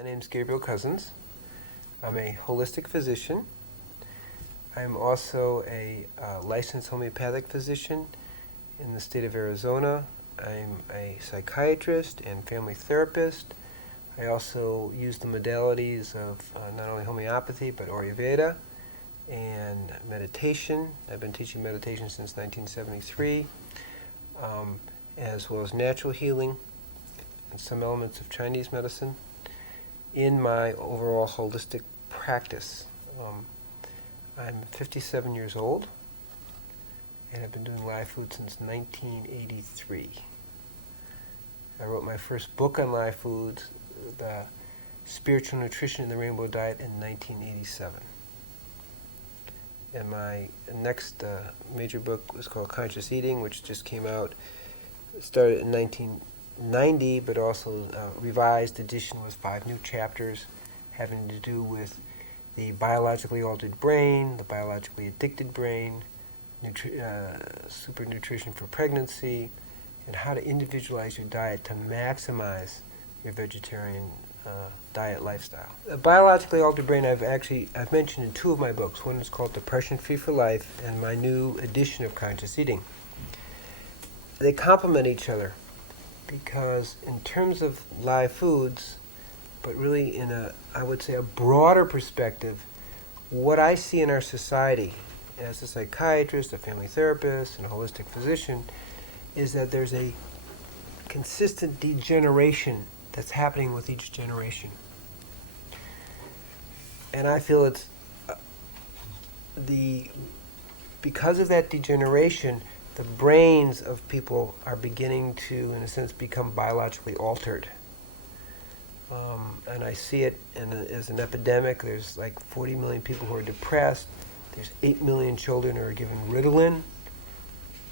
My name is Gabriel Cousens. I'm a holistic physician. I'm also a licensed homeopathic physician in the state of Arizona. I'm a psychiatrist and family therapist. I also use the modalities of not only homeopathy but Ayurveda and meditation. I've been teaching meditation since 1973, as well as natural healing and some elements of Chinese medicine in my overall holistic practice. I'm 57 years old, and I've been doing live food since 1983. I wrote my first book on live foods, The Spiritual Nutrition in the Rainbow Diet, in 1987. And my next major book was called Conscious Eating, which just came out. It started in 1990, but also revised edition with 5 new chapters having to do with the biologically altered brain, the biologically addicted brain, super nutrition for pregnancy, and how to individualize your diet to maximize your vegetarian diet lifestyle. The biologically altered brain I've mentioned in 2 of my books. One is called Depression Free for Life, and my new edition of Conscious Eating. They complement each other because in terms of live foods, but really in I would say a broader perspective, what I see in our society as a psychiatrist, a family therapist, and a holistic physician is that there's a consistent degeneration that's happening with each generation. And I feel it's because of that degeneration, the brains of people are beginning to, in a sense, become biologically altered. And I see it as an epidemic. There's like 40 million people who are depressed. There's 8 million children who are given Ritalin.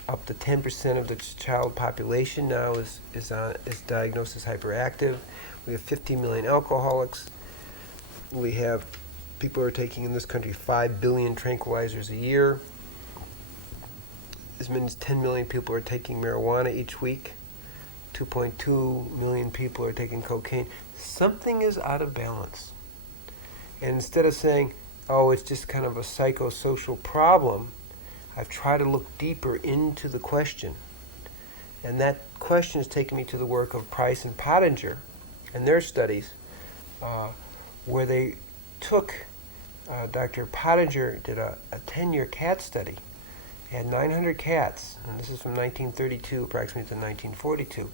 Up to 10% of the child population now is diagnosed as hyperactive. We have 50 million alcoholics. We have people who are taking in this country 5 billion tranquilizers a year. As many as 10 million people are taking marijuana each week. 2.2 million people are taking cocaine. Something is out of balance. And instead of saying, oh, it's just kind of a psychosocial problem, I've tried to look deeper into the question. And that question has taken me to the work of Price and Pottinger and their studies, where they took, Dr. Pottinger did a 10-year cat study. He had 900 cats, and this is from 1932 approximately to 1942.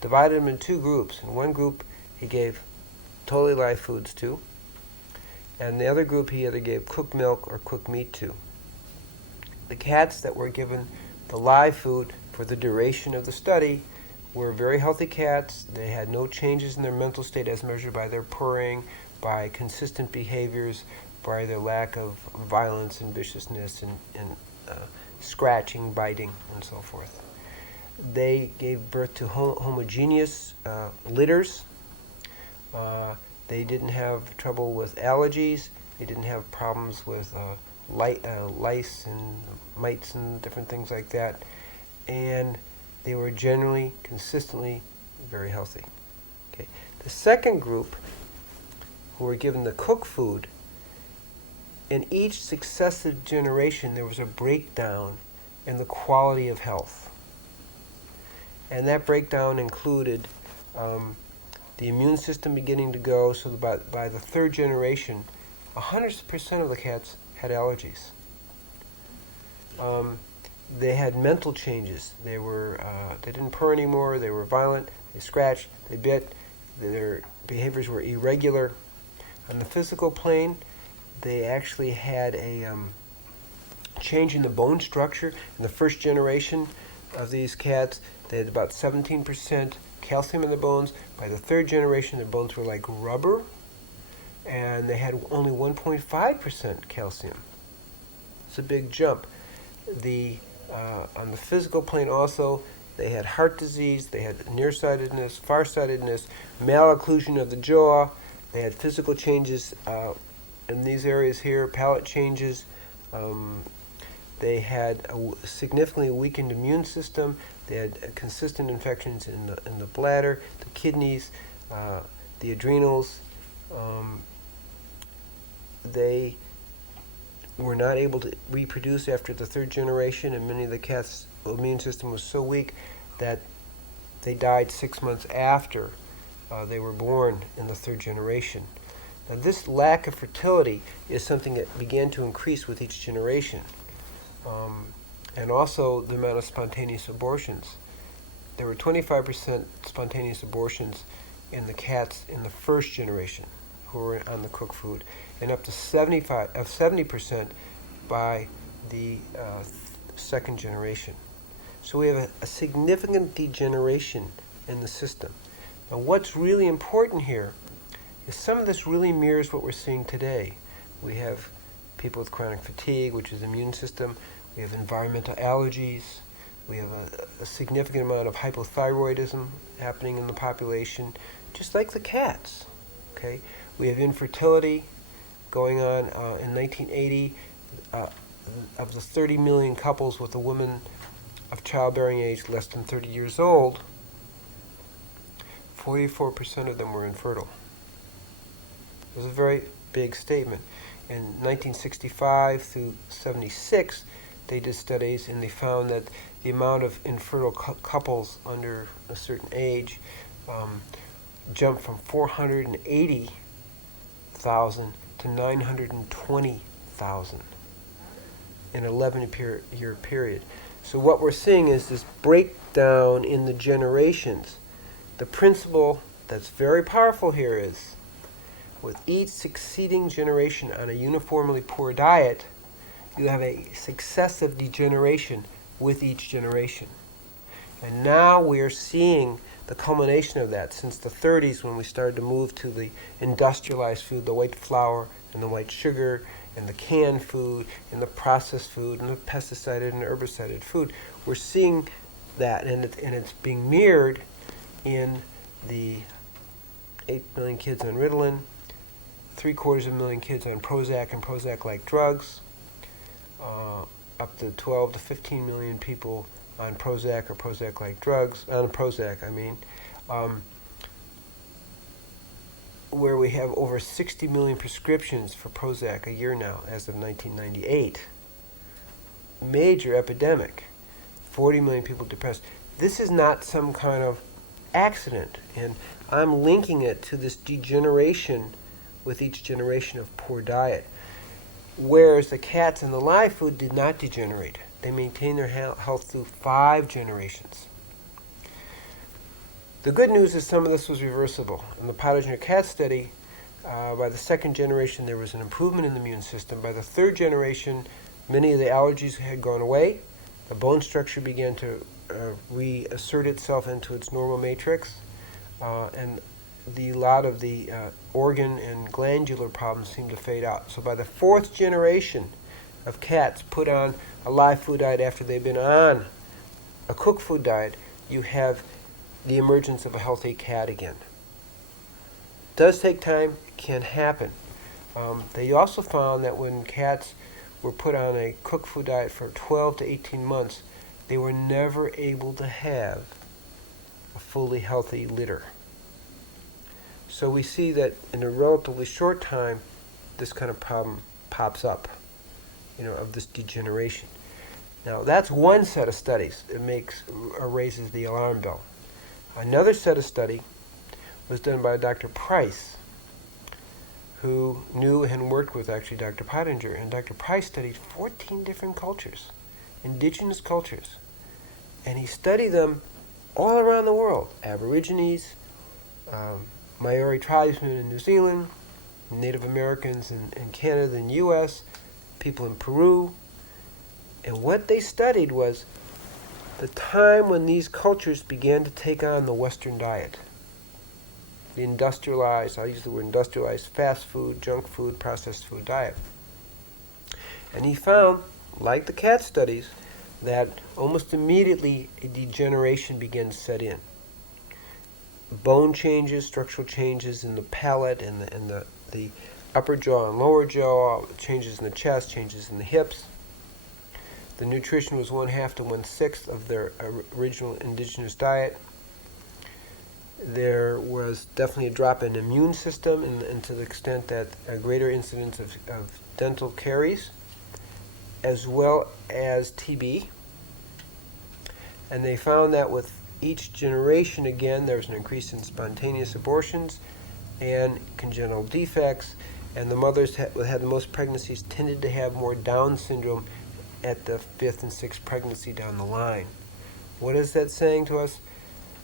Divided them in 2 groups. In one group, he gave totally live foods to, and the other group he either gave cooked milk or cooked meat to. The cats that were given the live food for the duration of the study were very healthy cats. They had no changes in their mental state as measured by their purring, by consistent behaviors, by their lack of violence and viciousness and scratching, biting, and so forth. They gave birth to homogeneous litters. They didn't have trouble with allergies. They didn't have problems with lice and mites and different things like that. And they were generally, consistently very healthy. Okay. The second group, who were given the cooked food, in each successive generation there was a breakdown in the quality of health. And that breakdown included the immune system beginning to go, so that by the 3rd generation, 100% of the cats had allergies. They had mental changes. They didn't purr anymore. They were violent. They scratched. They bit. Their behaviors were irregular. On the physical plane, they actually had a change in the bone structure. In the 1st generation of these cats, they had about 17% calcium in the bones. By the 3rd generation, their bones were like rubber, and they had only 1.5% calcium. It's a big jump. On the physical plane also, they had heart disease, they had nearsightedness, farsightedness, malocclusion of the jaw. They had physical changes in these areas here, palate changes. They had a significantly weakened immune system. They had consistent infections in the bladder, the kidneys, the adrenals, they were not able to reproduce after the third generation, and many of the cats' immune system was so weak that they died 6 months after they were born in the third generation. Now, this lack of fertility is something that began to increase with each generation, and also the amount of spontaneous abortions. There were 25% spontaneous abortions in the cats in the first generation who were on the cooked food, and up to 70% by the second generation. So we have a significant degeneration in the system. Now, what's really important here is some of this really mirrors what we're seeing today. We have people with chronic fatigue, which is the immune system. We have environmental allergies. We have a significant amount of hypothyroidism happening in the population, just like the cats. Okay, we have infertility going on. In 1980, of the 30 million couples with a woman of childbearing age less than 30 years old, 44% of them were infertile. It was a very big statement. In 1965 through 76, they did studies and they found that the amount of infertile couples under a certain age jumped from 480,000 to 920,000 in an 11-year period. So what we're seeing is this breakdown in the generations. The principle that's very powerful here is, with each succeeding generation on a uniformly poor diet, you have a successive degeneration with each generation. And now we are seeing the culmination of that since the 30s, when we started to move to the industrialized food, the white flour and the white sugar and the canned food and the processed food and the pesticided and herbicided food. We're seeing that, and it's being mirrored in the 8 million kids on Ritalin, 750,000 kids on Prozac and Prozac-like drugs, up to 12 to 15 million people on Prozac or Prozac-like drugs, on Prozac, where we have over 60 million prescriptions for Prozac a year now, as of 1998. Major epidemic. 40 million people depressed. This is not some kind of accident, and I'm linking it to this degeneration with each generation of poor diet. Whereas the cats and the live food did not degenerate. They maintained their health through 5 generations. The good news is some of this was reversible. In the pathogen cat study, by the second generation, there was an improvement in the immune system. By the third generation, many of the allergies had gone away. The bone structure began to reassert itself into its normal matrix, and a lot of the organ and glandular problems seemed to fade out. So by the 4th generation of cats put on a live food diet after they've been on a cooked food diet, you have the emergence of a healthy cat again. It does take time, it can happen. They also found that when cats were put on a cooked food diet for 12 to 18 months, they were never able to have a fully healthy litter. So we see that in a relatively short time, this kind of problem pops up, of this degeneration. Now, that's one set of studies that raises the alarm bell. Another set of study was done by Dr. Price, who knew and worked with actually Dr. Pottinger. And Dr. Price studied 14 different cultures, indigenous cultures. And he studied them all around the world. Aborigines, Maori tribesmen in New Zealand, Native Americans in Canada and U.S., people in Peru. And what they studied was the time when these cultures began to take on the Western diet. The industrialized, I'll use the word industrialized, fast food, junk food, processed food diet. And he found, like the cat studies, that almost immediately a degeneration began to set in. Bone changes, structural changes in the palate and the upper jaw and lower jaw, changes in the chest, changes in the hips. The nutrition was 1/2 to 1/6 of their original indigenous diet. there was definitely a drop in immune system, and to the extent that a greater incidence of dental caries, as well as TB. And they found that with each generation, again, there was an increase in spontaneous abortions and congenital defects, and the mothers had the most pregnancies tended to have more Down syndrome at the 5th and 6th pregnancy down the line. What is that saying to us?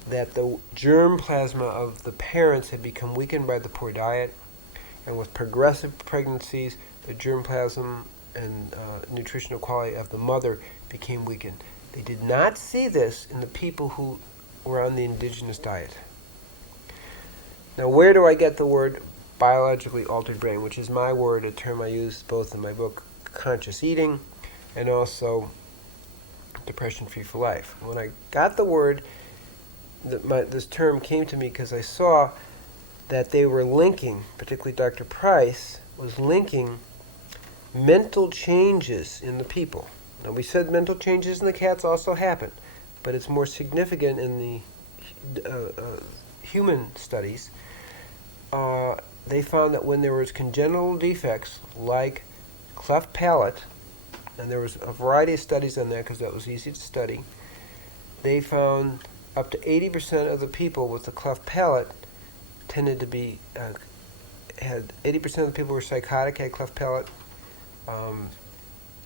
That the germ plasma of the parents had become weakened by the poor diet, and with progressive pregnancies, the germ plasma and nutritional quality of the mother became weakened. They did not see this in the people who were on the indigenous diet. Now, where do I get the word biologically altered brain, which is my word, a term I use both in my book, Conscious Eating, and also Depression Free for Life. When I got the word, this term came to me because I saw that they were linking, particularly Dr. Price, was linking mental changes in the people. Now, we said mental changes in the cats also happen, but it's more significant in the human studies. They found that when there was congenital defects like cleft palate, and there was a variety of studies on that because that was easy to study, they found up to 80% of the people with the cleft palate tended to be, had 80% of the people who were psychotic had cleft palate,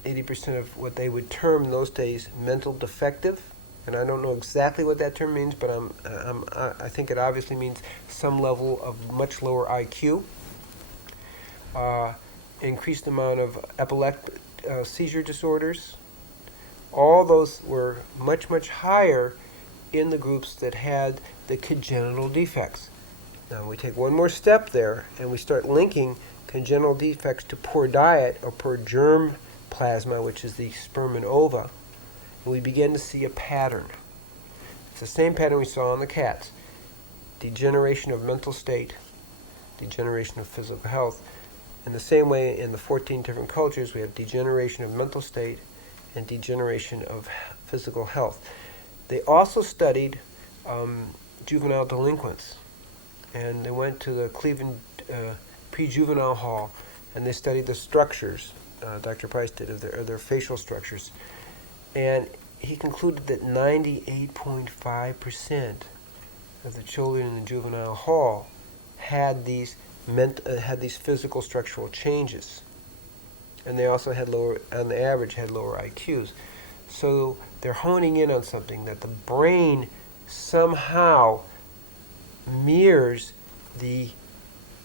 80% of what they would term in those days mental defective, and I don't know exactly what that term means, but I think it obviously means some level of much lower IQ, increased amount of epileptic seizure disorders. All those were much, much higher in the groups that had the congenital defects. Now we take one more step there and we start linking congenital defects to poor diet or poor germ plasma, which is the sperm and ova, and we begin to see a pattern. It's the same pattern we saw in the cats. Degeneration of mental state, degeneration of physical health. In the same way, in the 14 different cultures, we have degeneration of mental state and degeneration of physical health. They also studied juvenile delinquents, and they went to the Cleveland pre-juvenile hall, and they studied the structures, Dr. Price did, of their facial structures. And he concluded that 98.5% of the children in the juvenile hall had these physical structural changes, and they also had lower, on the average, had lower IQs. So they're honing in on something, that the brain somehow mirrors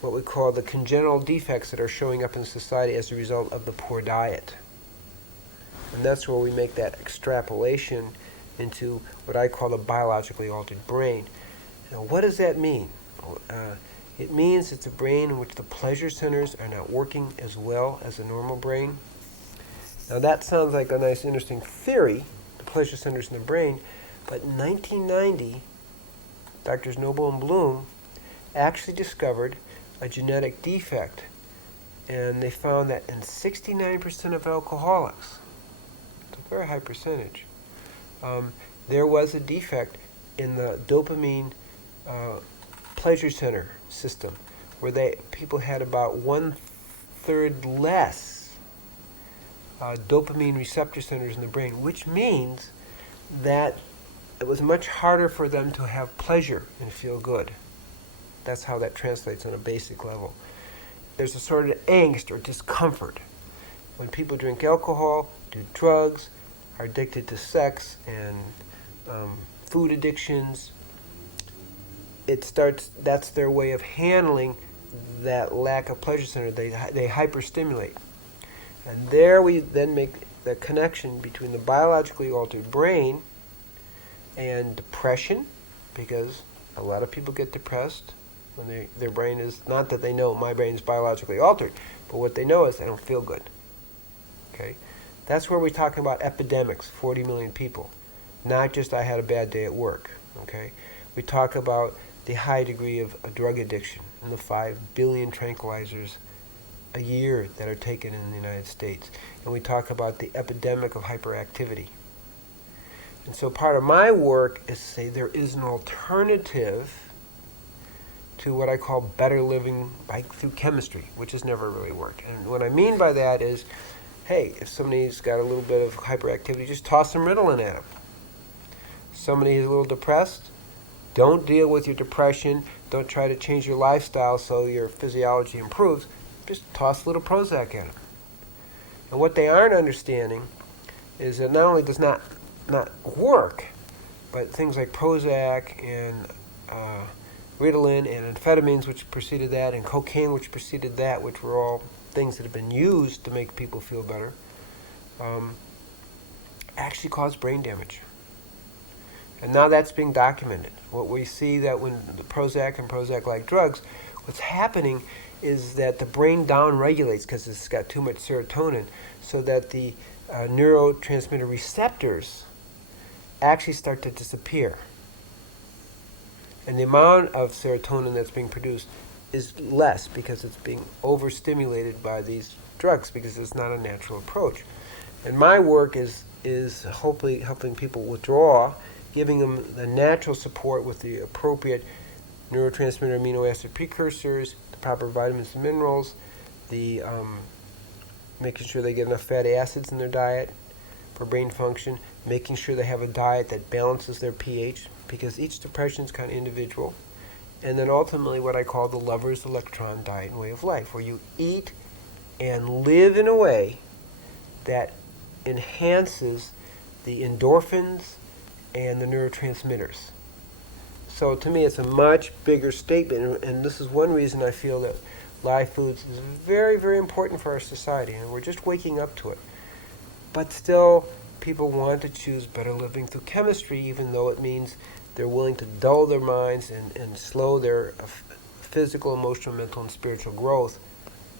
what we call the congenital defects that are showing up in society as a result of the poor diet. And that's where we make that extrapolation into what I call the biologically altered brain. Now, what does that mean? It means it's a brain in which the pleasure centers are not working as well as a normal brain. Now that sounds like a nice, interesting theory, the pleasure centers in the brain, but in 1990, Drs. Noble and Bloom actually discovered a genetic defect, and they found that in 69% of alcoholics, it's a very high percentage, there was a defect in the dopamine pleasure center system, where people had about 1/3 less dopamine receptor centers in the brain, which means that it was much harder for them to have pleasure and feel good. That's how that translates on a basic level. There's a sort of angst or discomfort when people drink alcohol, do drugs, are addicted to sex and food addictions. That's their way of handling that lack of pleasure center. They hyperstimulate. And there we then make the connection between the biologically altered brain and depression, because a lot of people get depressed when their brain is, not that they know my brain is biologically altered, but what they know is they don't feel good. Okay? That's where we're talking about epidemics, 40 million people. Not just I had a bad day at work. Okay? We talk about the high degree of drug addiction and the 5 billion tranquilizers a year that are taken in the United States. And we talk about the epidemic of hyperactivity. And so part of my work is to say there is an alternative to what I call better living through chemistry, which has never really worked. And what I mean by that is, hey, if somebody's got a little bit of hyperactivity, just toss some Ritalin at them. Somebody who's a little depressed, don't deal with your depression. Don't try to change your lifestyle so your physiology improves. Just toss a little Prozac at them. And what they aren't understanding is that not only does not work, but things like Prozac and Ritalin and amphetamines, which preceded that, and cocaine, which preceded that, which were all things that have been used to make people feel better, actually cause brain damage. And now that's being documented. What we see that when the Prozac and Prozac-like drugs, what's happening is that the brain down-regulates because it's got too much serotonin, so that the neurotransmitter receptors actually start to disappear. And the amount of serotonin that's being produced is less because it's being overstimulated by these drugs because it's not a natural approach. And my work is hopefully helping people withdraw, giving them the natural support with the appropriate neurotransmitter amino acid precursors, the proper vitamins and minerals, the making sure they get enough fatty acids in their diet for brain function, making sure they have a diet that balances their pH, because each depression is kind of individual. And then ultimately what I call the lover's electron diet and way of life, where you eat and live in a way that enhances the endorphins and the neurotransmitters. So to me it's a much bigger statement, and this is one reason I feel that live foods is very, very important for our society, and we're just waking up to it. But still, people want to choose better living through chemistry, even though it means they're willing to dull their minds and slow their physical, emotional, mental, and spiritual growth,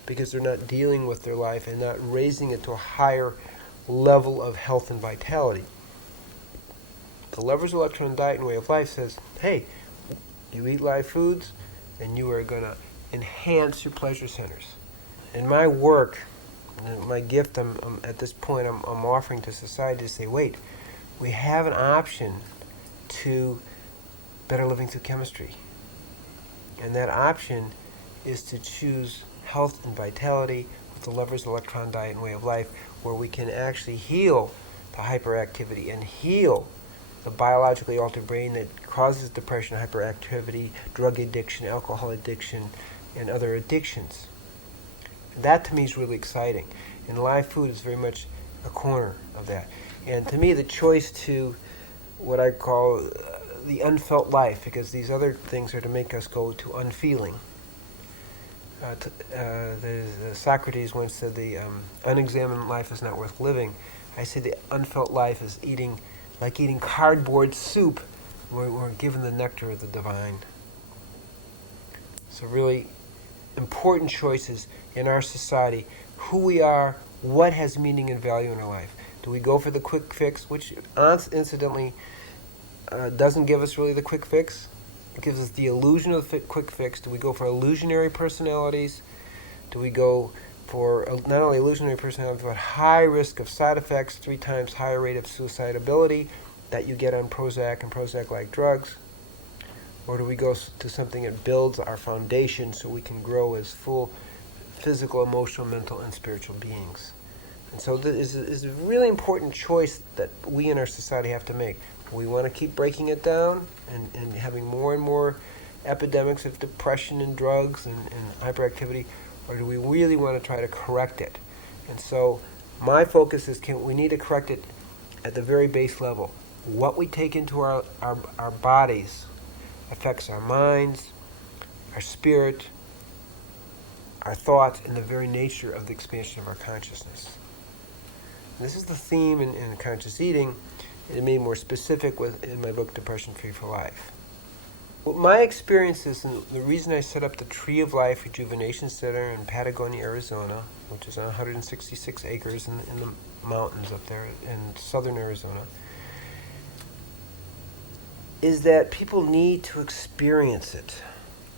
because they're not dealing with their life and not raising it to a higher level of health and vitality. The Lover's Electron Diet and Way of Life says, hey, you eat live foods, and you are going to enhance your pleasure centers. In my work, my gift at this point I'm offering to society to say, wait, we have an option to better living through chemistry. And that option is to choose health and vitality with the Lover's Electron Diet and Way of Life, where we can actually heal the hyperactivity and heal the biologically altered brain that causes depression, hyperactivity, drug addiction, alcohol addiction, and other addictions. That to me is really exciting. And live food is very much a corner of that. And to me, the choice to what I call the unfelt life, because these other things are to make us go to unfeeling. Socrates once said the unexamined life is not worth living. I say the unfelt life is like eating cardboard soup. We're given the nectar of the divine. So really important choices in our society, who we are, what has meaning and value in our life. Do we go for the quick fix, which incidentally doesn't give us really the quick fix? It gives us the illusion of the quick fix. Do we go for illusionary personalities? Do we go for not only illusionary personalities, but high risk of side effects, 3 times higher rate of suicidability that you get on Prozac and Prozac-like drugs? Or do we go to something that builds our foundation so we can grow as full physical, emotional, mental, and spiritual beings? And so this is a really important choice that we in our society have to make. We want to keep breaking it down and having more and more epidemics of depression and drugs and hyperactivity, or do we really want to try to correct it? And so my focus is we need to correct it at the very base level. What we take into our bodies affects our minds, our spirit, our thoughts, and the very nature of the expansion of our consciousness. And this is the theme in conscious eating, and made more specific in my book, Depression Free for Life. Well, my experience is, and the reason I set up the Tree of Life Rejuvenation Center in Patagonia, Arizona, which is on 166 acres in the mountains up there in southern Arizona, is that people need to experience it.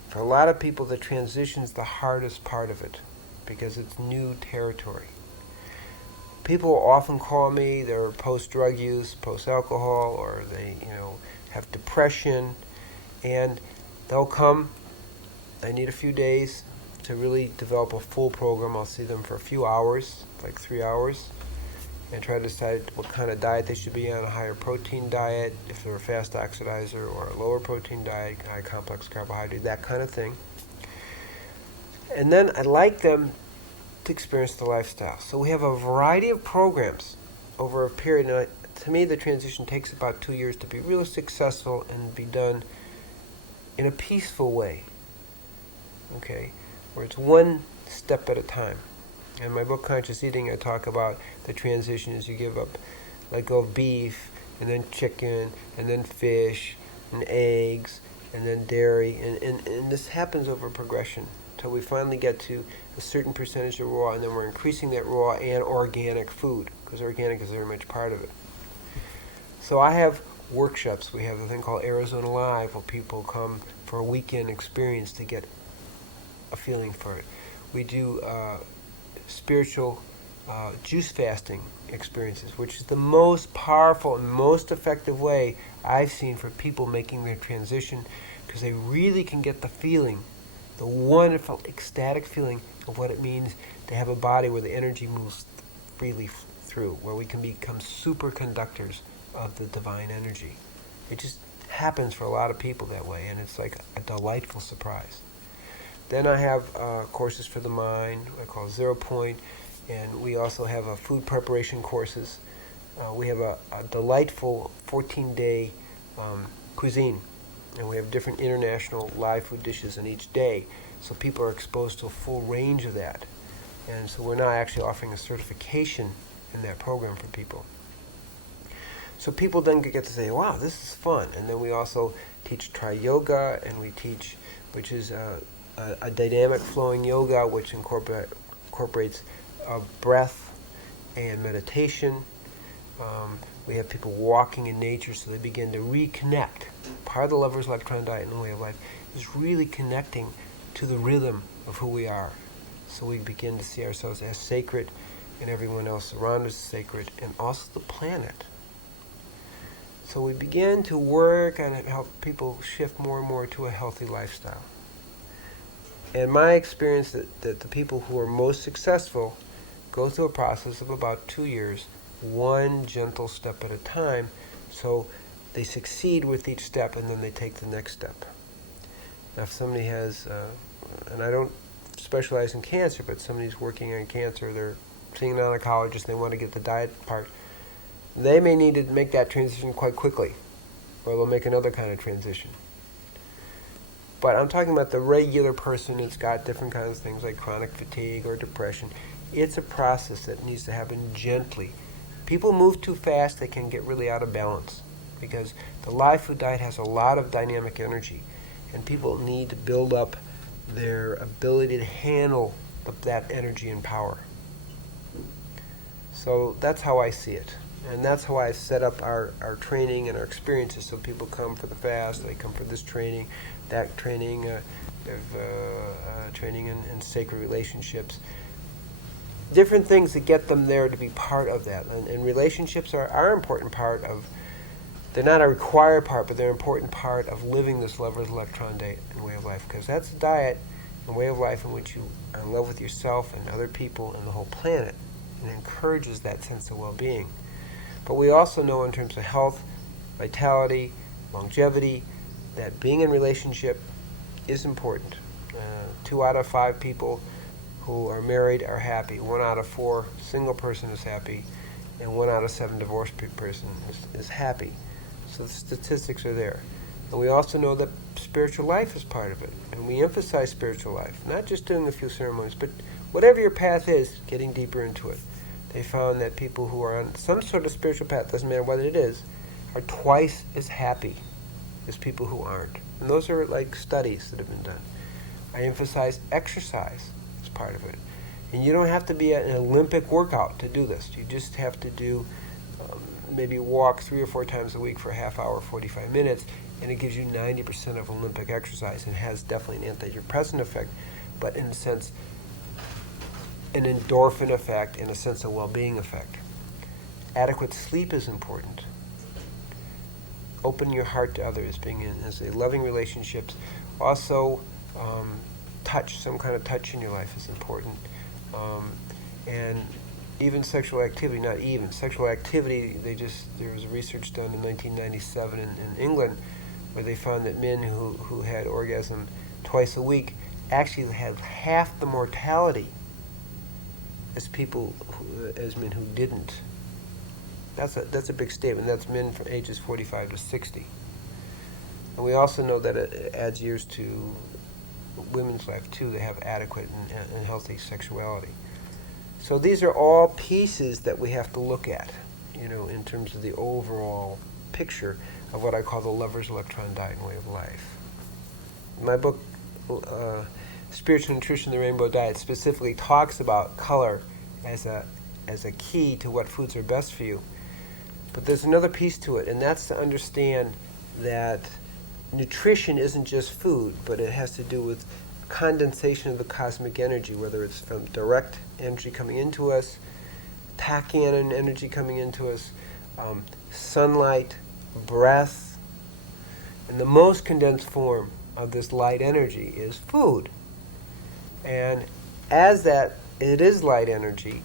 For a lot of people, the transition's the hardest part of it because it's new territory. People often call me, they're post-drug use, post-alcohol, or they have depression, and they'll come I need a few days to really develop a full program. I'll see them for a few hours, like 3 hours, and try to decide what kind of diet they should be on, a higher protein diet, if they're a fast oxidizer, or a lower protein diet, high complex carbohydrate, that kind of thing. And then I'd like them to experience the lifestyle. So we have a variety of programs over a period. Now, to me, the transition takes about 2 years to be really successful and be done in a peaceful way, okay, where it's one step at a time. In my book, Conscious Eating, I talk about the transition as you let go of beef, and then chicken, and then fish, and eggs, and then dairy, and this happens over progression until we finally get to a certain percentage of raw, and then we're increasing that raw and organic food, because organic is very much part of it. So I have workshops. We have a thing called Arizona Live, where people come for a weekend experience to get a feeling for it. We do spiritual juice fasting experiences, which is the most powerful and most effective way I've seen for people making their transition, because they really can get the feeling, the wonderful ecstatic feeling of what it means to have a body where the energy moves freely through, where we can become superconductors of the divine energy. It just happens for a lot of people that way, and it's like a delightful surprise. Then I have courses for the mind, I call 0 Point, and we also have food preparation courses. We have a delightful 14-day cuisine, and we have different international live food dishes in each day, so people are exposed to a full range of that. And so we're now actually offering a certification in that program for people. So people then get to say, wow, this is fun. And then we also teach Tri Yoga, and we teach, which is a dynamic flowing yoga, which incorporates breath and meditation. We have people walking in nature, so they begin to reconnect. Part of the Lover's Electron Diet and Way of Life is really connecting to the rhythm of who we are. So we begin to see ourselves as sacred, and everyone else around us is sacred, and also the planet. So we begin to work on it, help people shift more and more to a healthy lifestyle. And my experience that the people who are most successful go through a process of about 2 years, one gentle step at a time, so they succeed with each step, and then they take the next step. Now if somebody has, and I don't specialize in cancer, but somebody's working on cancer, they're seeing an oncologist, and they want to get the diet part, they may need to make that transition quite quickly, or they'll make another kind of transition. But I'm talking about the regular person that's got different kinds of things like chronic fatigue or depression. It's a process that needs to happen gently. People move too fast, they can get really out of balance, because the live food diet has a lot of dynamic energy, and people need to build up their ability to handle that energy and power. So that's how I see it. And that's how I set up our training and our experiences. So people come for the fast, they come for this training, that training, training in sacred relationships. Different things that get them there to be part of that. And relationships are an important part of, they're not a required part, but they're an important part of living this Lover's Electron Diet and Way of Life. Because that's a diet and way of life in which you are in love with yourself and other people and the whole planet. And encourages that sense of well-being. But we also know in terms of health, vitality, longevity, that being in relationship is important. 2 out of 5 people who are married are happy. 1 out of 4 single person is happy. And 1 out of 7 divorced person is happy. So the statistics are there. And we also know that spiritual life is part of it. And we emphasize spiritual life, not just doing a few ceremonies, but whatever your path is, getting deeper into it. They found that people who are on some sort of spiritual path, doesn't matter what it is, are twice as happy as people who aren't. And those are like studies that have been done. I emphasize exercise as part of it. And you don't have to be an Olympic workout to do this. You just have to do, maybe walk 3 or 4 times a week for a half hour, 45 minutes, and it gives you 90% of Olympic exercise, and has definitely an antidepressant effect, but in a sense, an endorphin effect and a sense of well-being effect. Adequate sleep is important. Open your heart to others, being in as a loving relationships. Also, Touch, some kind of touch in your life is important. And even sexual activity, not even, sexual activity, there was research done in 1997 in England where they found that men who had orgasm twice a week actually had half the mortality as men who didn't. That's a big statement. That's men from ages 45 to 60. And we also know that it adds years to women's life too. They have adequate and healthy sexuality. So these are all pieces that we have to look at, in terms of the overall picture of what I call the lover's electron diet and way of life. My book, Spiritual Nutrition, the Rainbow Diet, specifically talks about color as a key to what foods are best for you. But there's another piece to it, and that's to understand that nutrition isn't just food, but it has to do with condensation of the cosmic energy, whether it's from direct energy coming into us, tachyon energy coming into us, sunlight, breath. And the most condensed form of this light energy is food. And as that, it is light energy,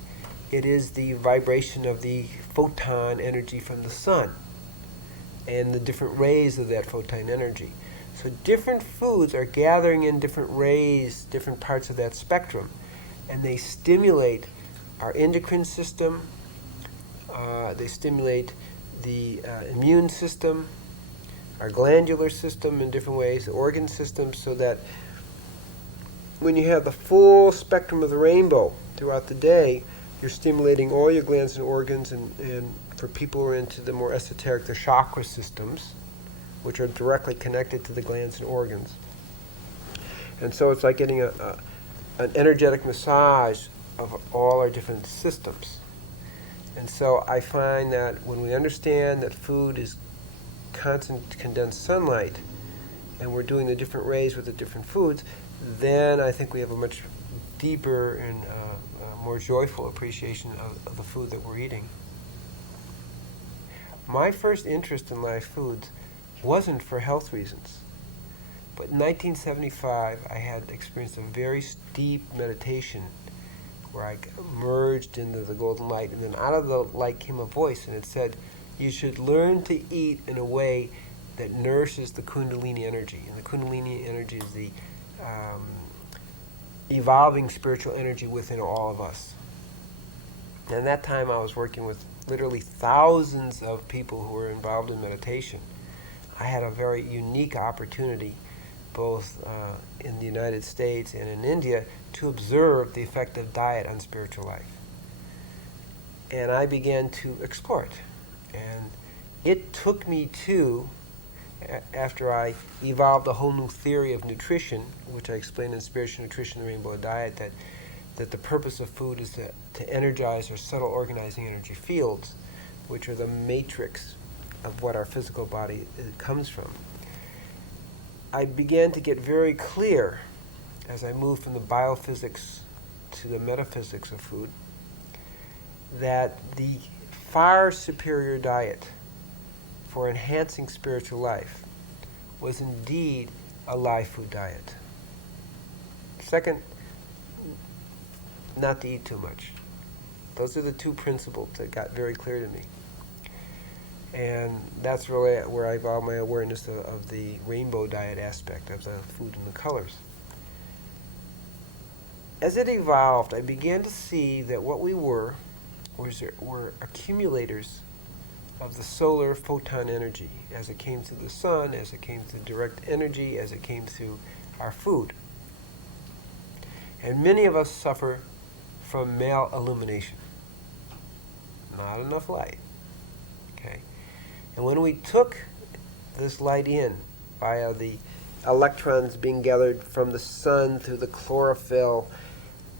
it is the vibration of the photon energy from the sun and the different rays of that photon energy. So different foods are gathering in different rays, different parts of that spectrum, and they stimulate our endocrine system, they stimulate the immune system, our glandular system in different ways, the organ system, so that when you have the full spectrum of the rainbow throughout the day, you're stimulating all your glands and organs, and for people who are into the more esoteric, the chakra systems, which are directly connected to the glands and organs. And so it's like getting an energetic massage of all our different systems. And so I find that when we understand that food is constant condensed sunlight, and we're doing the different rays with the different foods, then I think we have a much deeper and more joyful appreciation of the food that we're eating. My first interest in live foods wasn't for health reasons. But in 1975, I had experienced a very deep meditation where I merged into the golden light, and then out of the light came a voice, and it said, you should learn to eat in a way that nourishes the Kundalini energy. And the Kundalini energy is the evolving spiritual energy within all of us. And at that time, I was working with literally thousands of people who were involved in meditation. I had a very unique opportunity, both in the United States and in India, to observe the effect of diet on spiritual life. And I began to explore it. And it took me to, after I evolved a whole new theory of nutrition, which I explained in Spiritual Nutrition, the Rainbow Diet, that the purpose of food is to energize our subtle organizing energy fields, which are the matrix of what our physical body comes from. I began to get very clear as I moved from the biophysics to the metaphysics of food that the far superior diet for enhancing spiritual life was indeed a live food diet. Second, not to eat too much. Those are the two principles that got very clear to me. And that's really where I evolved my awareness of the rainbow diet aspect of the food and the colors. As it evolved, I began to see that what we were accumulators of the solar photon energy as it came through the sun, as it came through direct energy, as it came through our food. And many of us suffer from malillumination. Not enough light. Okay? And when we took this light in via the electrons being gathered from the sun through the chlorophyll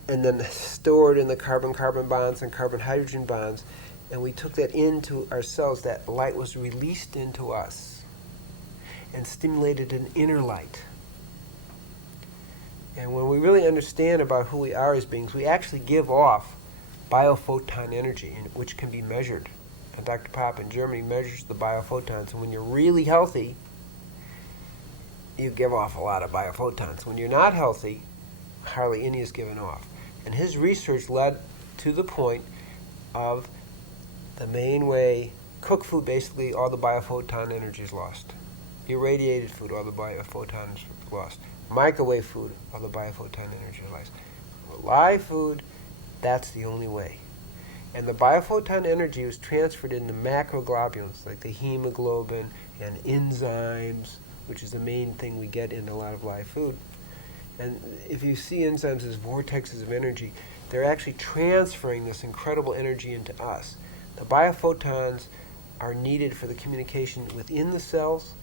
and then stored in the carbon-carbon bonds and carbon-hydrogen bonds, and we took that into our cells, that light was released into us and stimulated an inner light. And when we really understand about who we are as beings, we actually give off biophoton energy, which can be measured. And Dr. Pop in Germany measures the biophotons. And when you're really healthy, you give off a lot of biophotons. When you're not healthy, hardly any is given off. And his research led to the point of the main way, cooked food, basically all the biophoton energy is lost. Irradiated food, all the biophotons are lost. Microwave food, all the biophoton energy is lost. Live food, that's the only way. And the biophoton energy is transferred into macroglobulins, like the hemoglobin and enzymes, which is the main thing we get in a lot of live food. And if you see enzymes as vortexes of energy, they're actually transferring this incredible energy into us. The biophotons are needed for the communication within the cells,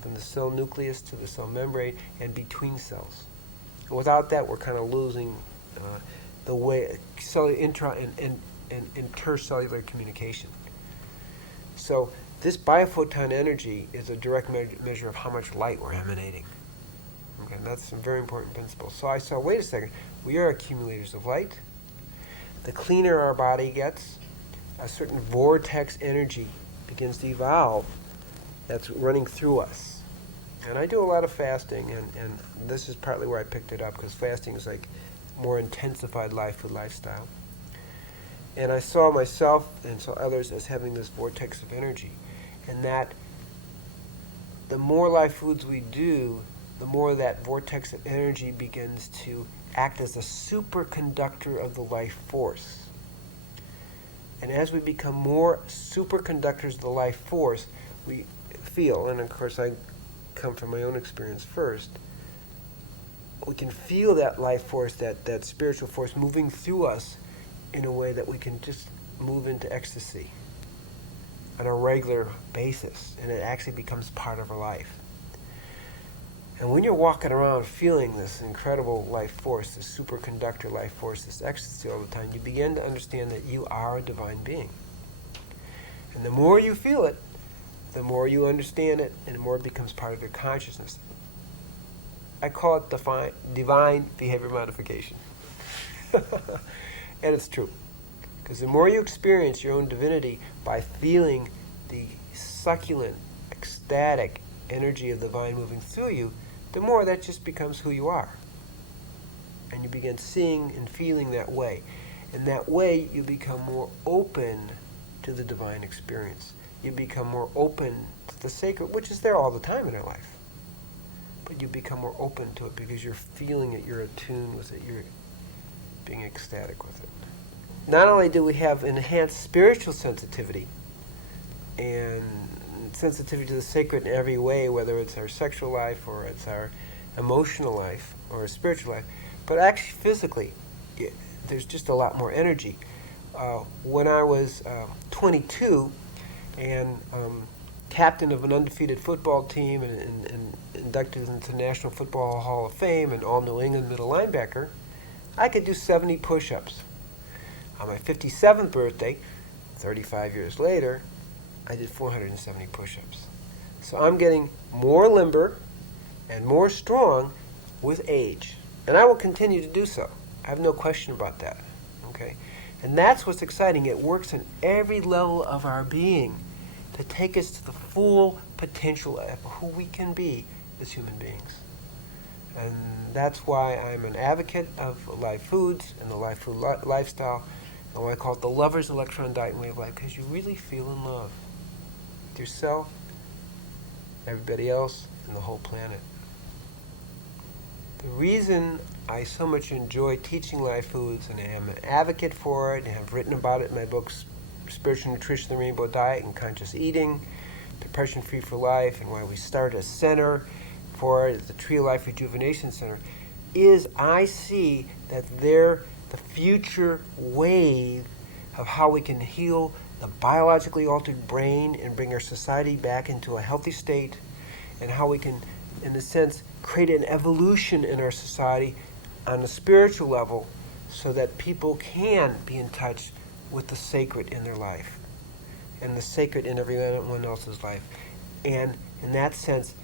from the cell nucleus to the cell membrane, and between cells. And without that, we're kind of losing the way cellular and intercellular communication. So this biophoton energy is a direct measure of how much light we're emanating. Okay, and that's a very important principle. So I saw, wait a second, we are accumulators of light. The cleaner our body gets, a certain vortex energy begins to evolve that's running through us. And I do a lot of fasting, and this is partly where I picked it up, because fasting is like more intensified life food lifestyle. And I saw myself and saw others as having this vortex of energy, and that the more live foods we do, the more that vortex of energy begins to act as a superconductor of the life force. And as we become more superconductors of the life force, we feel, and of course I come from my own experience first, we can feel that life force, that spiritual force moving through us in a way that we can just move into ecstasy on a regular basis, and it actually becomes part of our life. And when you're walking around feeling this incredible life force, this superconductor life force, this ecstasy all the time, you begin to understand that you are a divine being. And the more you feel it, the more you understand it, and the more it becomes part of your consciousness. I call it divine behavior modification. And it's true. Because the more you experience your own divinity by feeling the succulent, ecstatic energy of the divine moving through you, the more that just becomes who you are. And you begin seeing and feeling that way. And that way you become more open to the divine experience. You become more open to the sacred, which is there all the time in our life. But you become more open to it because you're feeling it, you're attuned with it, you're being ecstatic with it. Not only do we have enhanced spiritual sensitivity and sensitivity to the sacred in every way, whether it's our sexual life or it's our emotional life or our spiritual life, but actually physically, there's just a lot more energy. When I was 22 and captain of an undefeated football team and inducted into the National Football Hall of Fame and all New England middle linebacker, I could do 70 push-ups. On my 57th birthday, 35 years later, I did 470 push-ups. So I'm getting more limber and more strong with age. And I will continue to do so. I have no question about that. Okay? And that's what's exciting. It works in every level of our being to take us to the full potential of who we can be as human beings. And that's why I'm an advocate of live foods and the live food lifestyle, and what I call it the lover's electron diet and way of life, because you really feel in love with yourself, everybody else, and the whole planet. The reason I so much enjoy teaching live foods, and I am an advocate for it, and have written about it in my books, Spiritual Nutrition, the Rainbow Diet, and Conscious Eating, Depression Free for Life, and why we start a center for it, the Tree of Life Rejuvenation Center, is I see that the future wave of how we can heal the biologically altered brain and bring our society back into a healthy state, and how we can, in a sense, create an evolution in our society on a spiritual level so that people can be in touch with the sacred in their life and the sacred in everyone else's life, and in that sense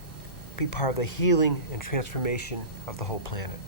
be part of the healing and transformation of the whole planet.